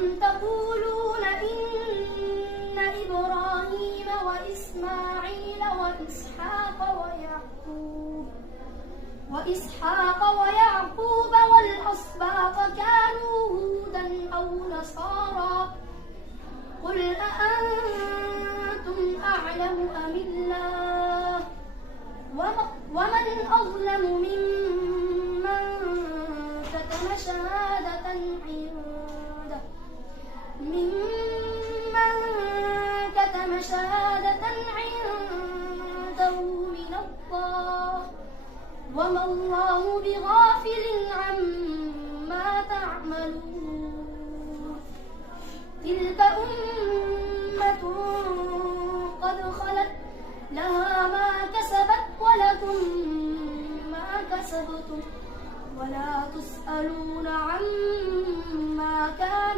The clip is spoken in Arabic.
أم تقولون إن إبراهيم وإسماعيل وإسحاق ويعقوب والأسباط كانوا هودا أو نصارى قل أأنتم أعلم أم الله ومن أظلم ممن كتم شهادة عنده من الله وما الله بغافل عما تعملون تلك أمة قد خلت لها ما كسبت ولكم ما كسبتم ولا تسألون عما كانوا